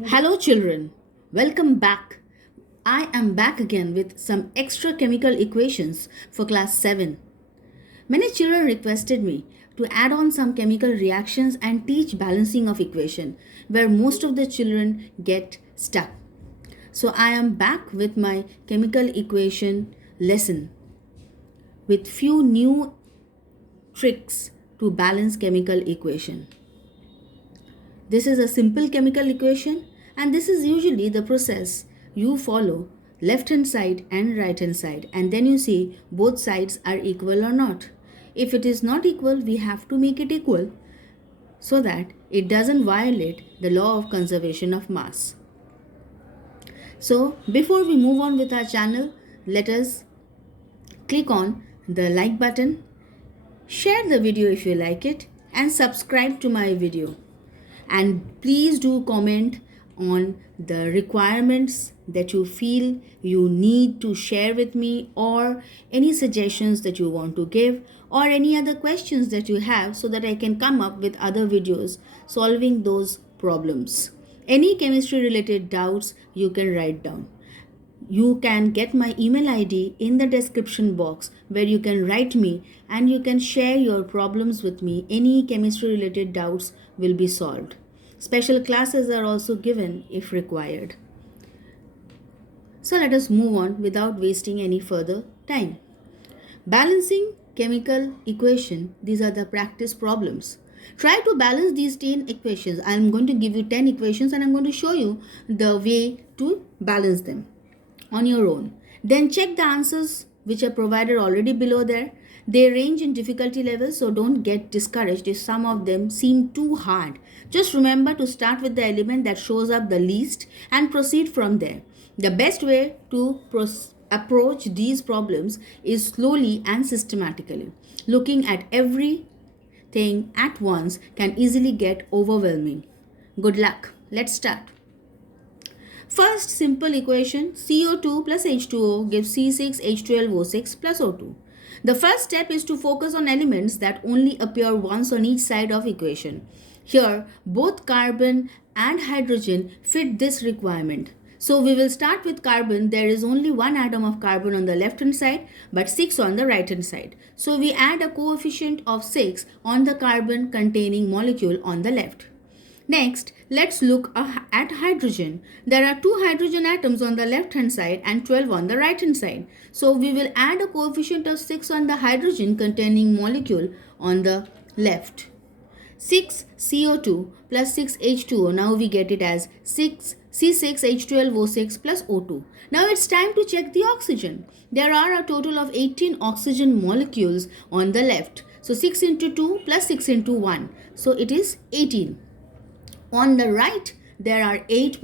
Hello, children. Welcome back. I am back again with some extra chemical equations for class 7. Many children requested me to add on some chemical reactions and teach balancing of equation where most of the children get stuck. So I am back with my chemical equation lesson with few new tricks to balance chemical equation. This is a simple chemical equation and this is usually the process you follow left hand side and right hand side, and then you see both sides are equal or not. If it is not equal, we have to make it equal so that it doesn't violate the law of conservation of mass. So before we move on with our channel, let us click on the like button, share the video if you like it, and subscribe to my video. And please do comment on the requirements that you feel you need to share with me, or any suggestions that you want to give, or any other questions that you have, so that I can come up with other videos solving those problems. Any chemistry related doubts you can write down. You can get my email ID in the description box where you can write me and you can share your problems with me. Any chemistry related doubts will be solved. Special classes are also given if required. So let us move on without wasting any further time. Balancing chemical equation, these are the practice problems. Try to balance these 10 equations. I am going to give you 10 equations and I am going to show you the way to balance them on your own. Then check the answers which are provided already below there. They range in difficulty levels, so don't get discouraged if some of them seem too hard. Just remember to start with the element that shows up the least and proceed from there. The best way to approach these problems is slowly and systematically. Looking at everything at once can easily get overwhelming. Good luck. Let's start. First simple equation, CO2 plus H2O gives C6H12O6 plus O2. The first step is to focus on elements that only appear once on each side of equation. Here, both carbon and hydrogen fit this requirement. So we will start with carbon. There is only one atom of carbon on the left hand side but 6 on the right hand side. So we add a coefficient of 6 on the carbon containing molecule on the left. Next, let's look at hydrogen. There are 2 hydrogen atoms on the left hand side and 12 on the right hand side. So we will add a coefficient of 6 on the hydrogen containing molecule on the left. 6 CO2 plus 6 H2O. Now we get it as 6 C6H12O6 plus O2. Now it's time to check the oxygen. There are a total of 18 oxygen molecules on the left. So 6 into 2 plus 6 into 1. So it is 18. On the right, there are 8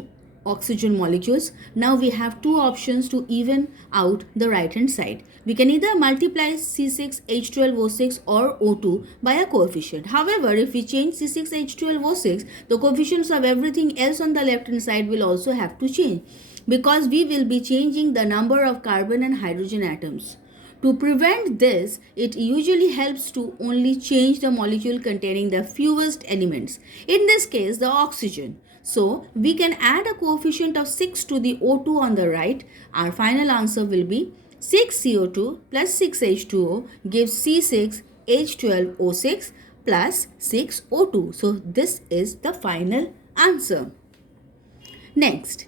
oxygen molecules. Now we have 2 options to even out the right hand side. We can either multiply C6H12O6 or O2 by a coefficient. However, if we change C6H12O6, the coefficients of everything else on the left hand side will also have to change, because we will be changing the number of carbon and hydrogen atoms. To prevent this, it usually helps to only change the molecule containing the fewest elements, in this case the oxygen. So we can add a coefficient of 6 to the O2 on the right. Our final answer will be 6 CO2 plus 6 H2O gives C6H12O6 plus 6 O2. So this is the final answer. Next,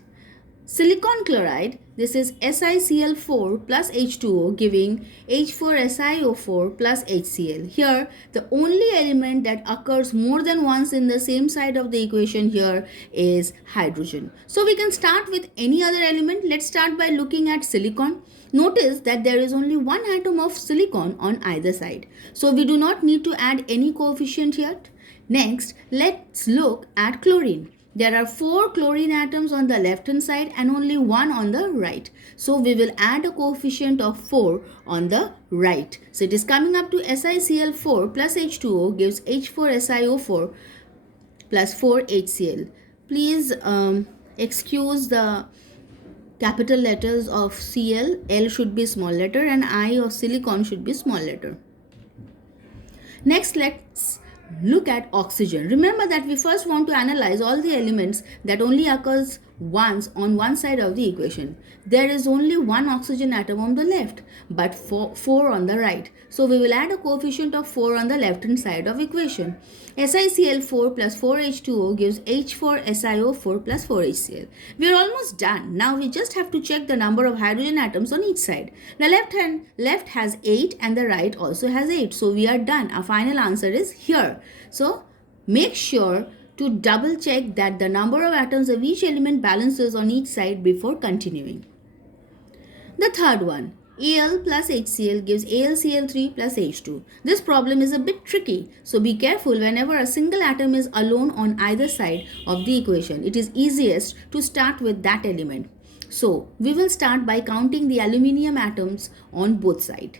silicon chloride, this is SiCl4 plus H2O giving H4SiO4 plus HCl. Here, the only element that occurs more than once in the same side of the equation here is hydrogen. So we can start with any other element. Let's start by looking at silicon. Notice that there is only one atom of silicon on either side. So we do not need to add any coefficient yet. Next, let's look at chlorine. There are 4 chlorine atoms on the left hand side and only 1 on the right. So we will add a coefficient of 4 on the right. So it is coming up to SiCl4 plus H2O gives H4SiO4 plus 4HCl. Please excuse the capital letters of Cl. L should be small letter and I of silicon should be small letter. Next, let's Look at oxygen. Remember that we first want to analyze all the elements that only occurs once on one side of the equation. There is only one oxygen atom on the left, but four on the right. So we will add a coefficient of 4 on the left hand side of equation. SiCl4 plus 4H2O gives H4SiO4 plus 4HCl. We are almost done. Now we just have to check the number of hydrogen atoms on each side. The left has 8 and the right also has 8. So we are done. Our final answer is here. So make sure to double check that the number of atoms of each element balances on each side before continuing. The third one, Al plus HCl gives AlCl3 plus H2. This problem is a bit tricky, so be careful whenever a single atom is alone on either side of the equation. It is easiest to start with that element. So we will start by counting the aluminium atoms on both sides.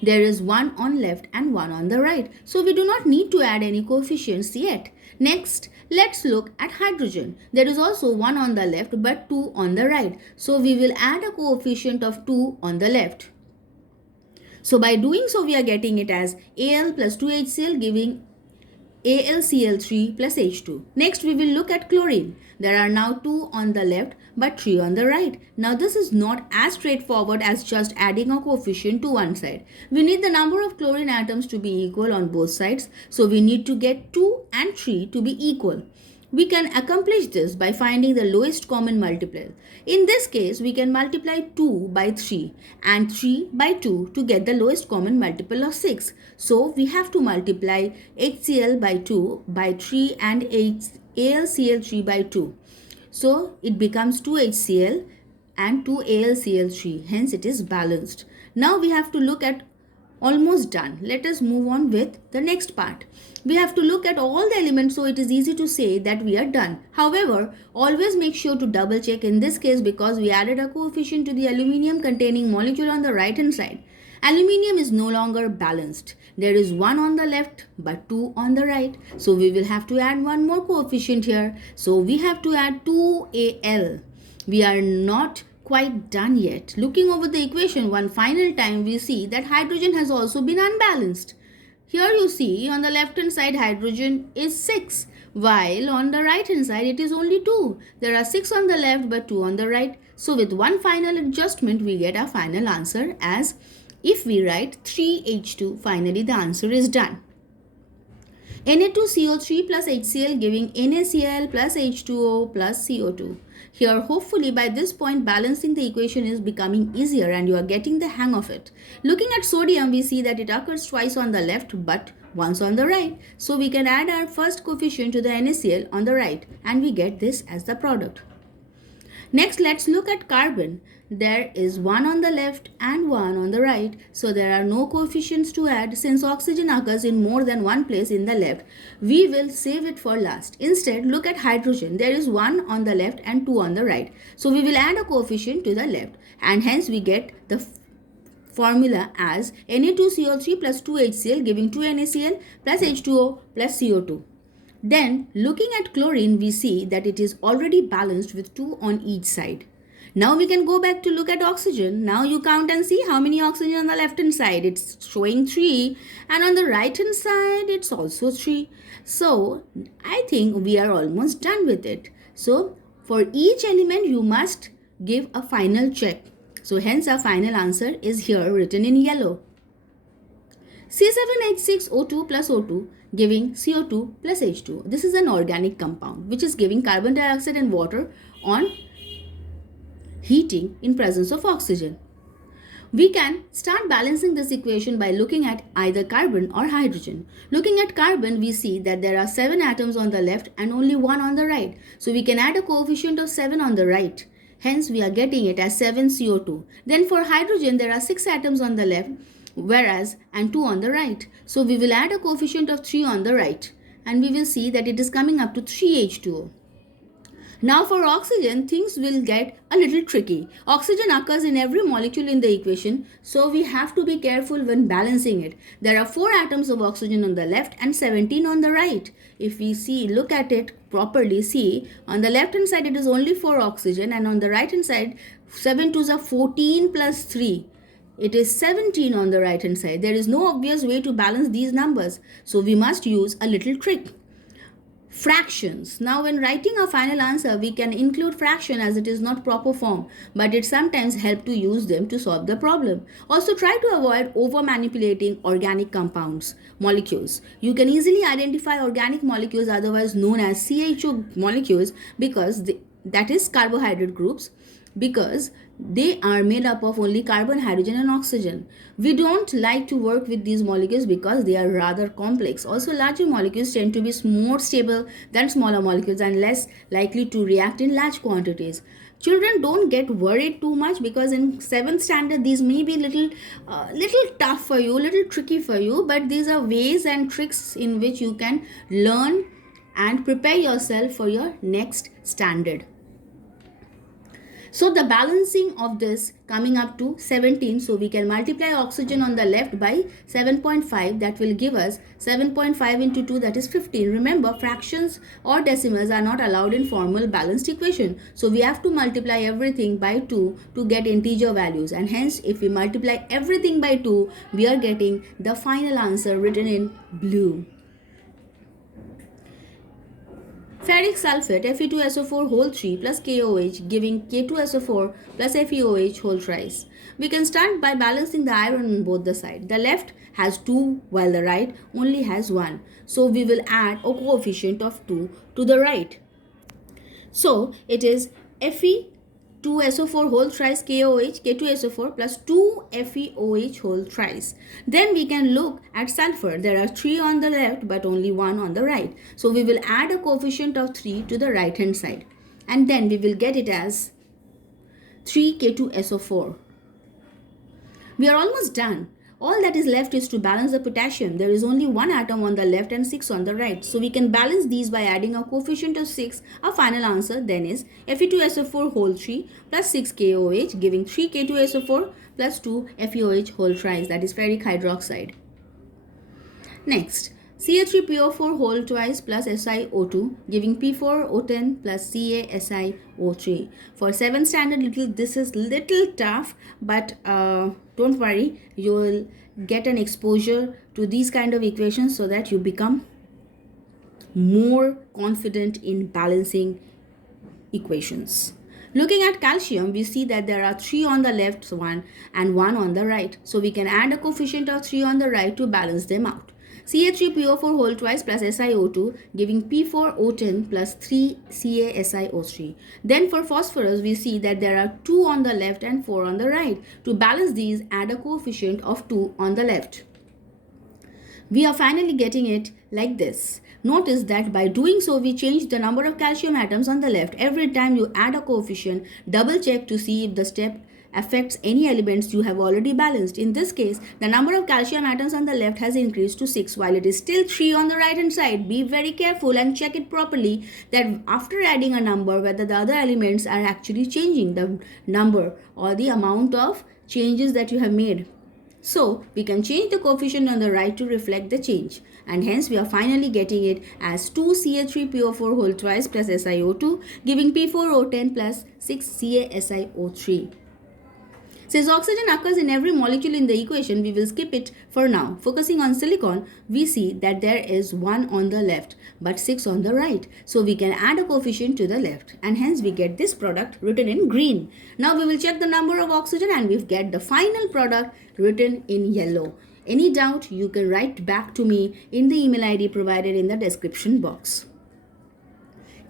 There is one on left and one on the right, so we do not need to add any coefficients yet. Next, let's look at hydrogen. There is also one on the left but 2 on the right, so we will add a coefficient of 2 on the left. So by doing so, we are getting it as Al plus 2HCl giving AlCl3 plus H2. Next, we will look at chlorine. There are now 2 on the left but 3 on the right. Now this is not as straightforward as just adding a coefficient to one side. We need the number of chlorine atoms to be equal on both sides. So we need to get 2 and 3 to be equal. We can accomplish this by finding the lowest common multiple. In this case, we can multiply 2 by 3 and 3 by 2 to get the lowest common multiple of 6. So we have to multiply HCl by 2 by 3 and AlCl3 by 2. So it becomes 2HCl and 2AlCl3. Hence it is balanced. Now we have to look at almost done. Let us move on with the next part. We have to look at all the elements, so it is easy to say that we are done. However, always make sure to double check in this case because we added a coefficient to the aluminium containing molecule on the right hand side. Aluminium is no longer balanced. There is one on the left but 2 on the right. So we will have to add one more coefficient here. So we have to add 2Al. We are not quite done yet. Looking over the equation one final time, we see that hydrogen has also been unbalanced. Here you see on the left hand side hydrogen is 6, while on the right hand side it is only 2. There are 6 on the left but 2 on the right. So with one final adjustment we get our final answer as if we write 3H2, finally the answer is done. Na2CO3 plus HCl giving NaCl plus H2O plus CO2. Here hopefully by this point balancing the equation is becoming easier and you are getting the hang of it. Looking at sodium, we see that it occurs twice on the left but once on the right. So we can add our first coefficient to the NaCl on the right and we get this as the product. Next, let's look at carbon. There is one on the left and one on the right. So there are no coefficients to add. Since oxygen occurs in more than one place in the left, we will save it for last. Instead, look at hydrogen. There is one on the left and 2 on the right. So we will add a coefficient to the left and hence we get the formula as Na2CO3 plus 2HCl giving 2NaCl plus H2O plus CO2. Then, looking at chlorine, we see that it is already balanced with 2 on each side. Now we can go back to look at oxygen. Now you count and see how many oxygen on the left hand side. It's showing 3 and on the right hand side it's also 3. So, I think we are almost done with it. So, for each element you must give a final check. So, hence our final answer is here written in yellow. C7H6O2 plus O2 giving CO2 plus H2. This is an organic compound which is giving carbon dioxide and water on heating in presence of oxygen. We can start balancing this equation by looking at either carbon or hydrogen. Looking at carbon, we see that there are 7 atoms on the left and only 1 on the right. So we can add a coefficient of 7 on the right. Hence, we are getting it as 7CO2. Then for hydrogen, there are 6 atoms on the left and 2 on the right. So we will add a coefficient of 3 on the right and we will see that it is coming up to 3H2O. Now for oxygen, things will get a little tricky. Oxygen occurs in every molecule in the equation, so we have to be careful when balancing it. There are 4 atoms of oxygen on the left and 17 on the right. If we look at it properly, see, on the left hand side it is only 4 oxygen and on the right hand side 7 2s are 14 plus 3. It is 17 on the right hand side. There is no obvious way to balance these numbers, so we must use a little trick. Fractions. Now when writing a final answer, we can include fraction as it is not proper form, but it sometimes helps to use them to solve the problem. Also try to avoid over manipulating organic compounds, molecules. You can easily identify organic molecules, otherwise known as CHO molecules, because that is carbohydrate groups, because they are made up of only carbon, hydrogen and oxygen. We don't like to work with these molecules because they are rather complex. Also, larger molecules tend to be more stable than smaller molecules and less likely to react in large quantities. Children, don't get worried too much, because in 7th standard these may be little tough for you, little tricky for you, but these are ways and tricks in which you can learn and prepare yourself for your next standard. So the balancing of this coming up to 17, so we can multiply oxygen on the left by 7.5, that will give us 7.5 into 2, that is 15. Remember, fractions or decimals are not allowed in formal balanced equation. So we have to multiply everything by 2 to get integer values, and hence if we multiply everything by 2, we are getting the final answer written in blue. Ferric sulfate Fe2SO4 whole 3 plus KOH giving K2SO4 plus FeOH whole thrice. We can start by balancing the iron on both the sides. The left has 2 while the right only has 1. So we will add a coefficient of 2 to the right. So it is Fe2SO4 whole thrice KOH K2SO4 plus 2 FeOH whole thrice. Then we can look at sulfur. There are 3 on the left but only 1 on the right. So we will add a coefficient of 3 to the right hand side. And then we will get it as 3 K2SO4. We are almost done. All that is left is to balance the potassium. There is only 1 atom on the left and 6 on the right. So we can balance these by adding a coefficient of 6. Our final answer then is Fe2SO4 whole 3 plus 6 KOH giving 3 K2SO4 plus 2 FeOH whole thrice, that is ferric hydroxide. Next, Ca3PO4 whole twice plus SiO2 giving P4O10 plus CaSiO3. For 7th standard, this is little tough, but don't worry, you will get an exposure to these kind of equations so that you become more confident in balancing equations. Looking at calcium, we see that there are 3 on the left one and 1 on the right. So we can add a coefficient of 3 on the right to balance them out. Ca3PO4 whole twice plus SiO2 giving P4O10 plus 3 CaSiO3. Then for phosphorus, we see that there are 2 on the left and 4 on the right. To balance these, add a coefficient of 2 on the left. We are finally getting it like this. Notice that by doing so, we change the number of calcium atoms on the left. Every time you add a coefficient, double check to see if the step affects any elements you have already balanced. In this case, the number of calcium atoms on the left has increased to 6 while it is still 3 on the right hand side. Be very careful and check it properly that after adding a number, whether the other elements are actually changing the number or the amount of changes that you have made. So we can change the coefficient on the right to reflect the change, and hence we are finally getting it as 2 Ca3PO4 whole twice plus SiO2 giving P4O10 plus 6 CaSiO3. Since oxygen occurs in every molecule in the equation, we will skip it for now. Focusing on silicon, we see that there is 1 on the left but 6 on the right. So we can add a coefficient to the left, and hence we get this product written in green. Now we will check the number of oxygen and we get the final product written in yellow. Any doubt, you can write back to me in the email ID provided in the description box.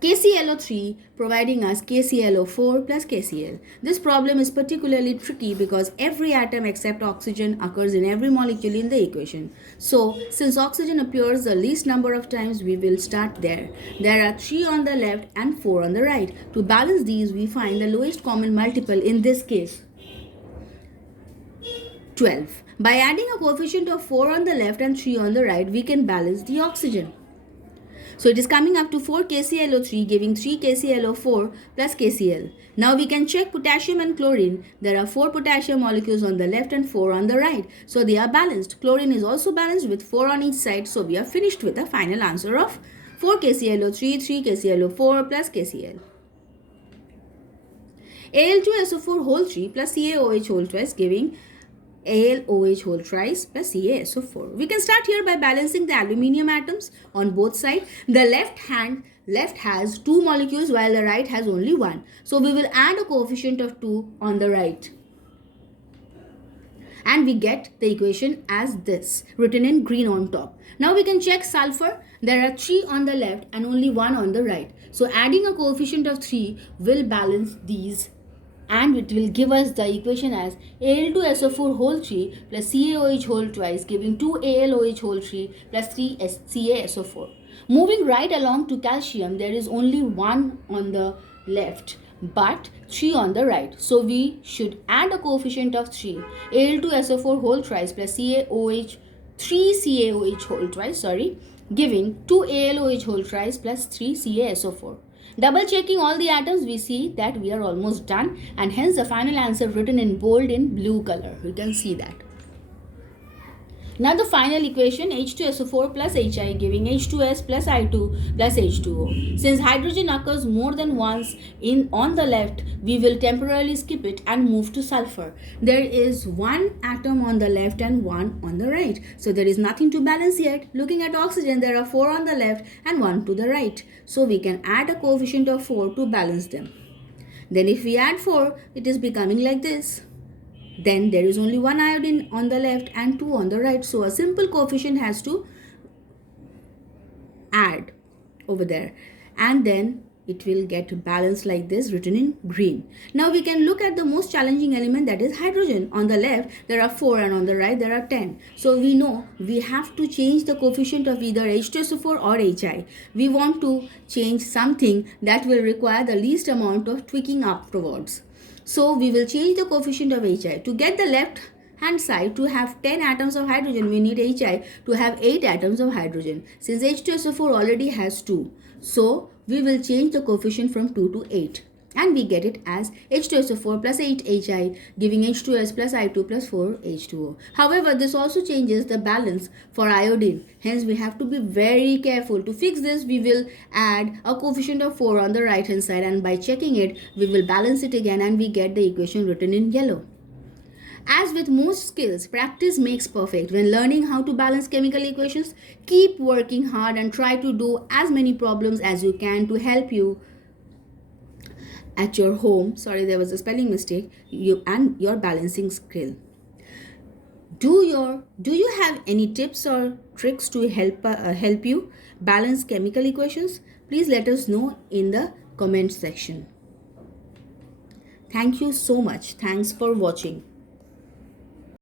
KClO3 providing us KClO4 plus KCl. This problem is particularly tricky because every atom except oxygen occurs in every molecule in the equation. So, since oxygen appears the least number of times, we will start there. There are 3 on the left and 4 on the right. To balance these, we find the lowest common multiple, in this case 12. By adding a coefficient of 4 on the left and 3 on the right, we can balance the oxygen. So it is coming up to 4 KClO3 giving 3 KClO4 plus KCl. Now we can check potassium and chlorine. There are 4 potassium molecules on the left and 4 on the right. So they are balanced. Chlorine is also balanced with 4 on each side. So we are finished with the final answer of 4 KClO3, 3 KClO4 plus KCl. Al2SO4 whole 3 plus CaOH whole twice giving AlOH whole thrice plus CaSO4. We can start here by balancing the aluminium atoms on both sides. The left has 2 molecules while the right has only 1. So we will add a coefficient of 2 on the right. And we get the equation as this, written in green on top. Now we can check sulfur. There are 3 on the left and only 1 on the right. So adding a coefficient of 3 will balance these, and it will give us the equation as Al2SO4 whole 3 plus CaOH whole twice, giving 2AlOH whole 3 plus 3 CaSO4. Moving right along to calcium, there is only 1 on the left but 3 on the right. So we should add a coefficient of 3, Al2SO4 whole twice plus 3 CaOH whole twice, giving 2AlOH whole twice plus 3 CaSO4. Double checking all the atoms, we see that we are almost done, and hence the final answer written in bold in blue color. You can see that. Now the final equation, H2SO4 plus Hi, giving H2S plus I2 plus H2O. Since hydrogen occurs more than once on the left, we will temporarily skip it and move to sulfur. There is 1 atom on the left and 1 on the right. So there is nothing to balance yet. Looking at oxygen, there are 4 on the left and 1 to the right. So we can add a coefficient of 4 to balance them. Then if we add 4, it is becoming like this. Then there is only 1 iodine on the left and 2 on the right. So a simple coefficient has to add over there. And then it will get balanced like this, written in green. Now we can look at the most challenging element, that is hydrogen. On the left there are 4 and on the right there are 10. So we know we have to change the coefficient of either H2SO4 or Hi. We want to change something that will require the least amount of tweaking upwards. So we will change the coefficient of Hi. To get the left hand side to have 10 atoms of hydrogen, we need Hi to have 8 atoms of hydrogen. Since H2SO4 already has 2, so we will change the coefficient from 2 to 8. And we get it as H2SO4 plus 8 Hi, giving H2S plus I2 plus 4 H2O. However, this also changes the balance for iodine. Hence, we have to be very careful. To fix this, we will add a coefficient of 4 on the right hand side, and by checking it, we will balance it again and we get the equation written in yellow. As with most skills, practice makes perfect. When learning how to balance chemical equations, keep working hard and try to do as many problems as you can to help you at your home. Sorry, there was a spelling mistake. And your balancing skill. Do you have any tips or tricks to help you balance chemical equations? Please let us know in the comment section. Thank you so much. Thanks for watching.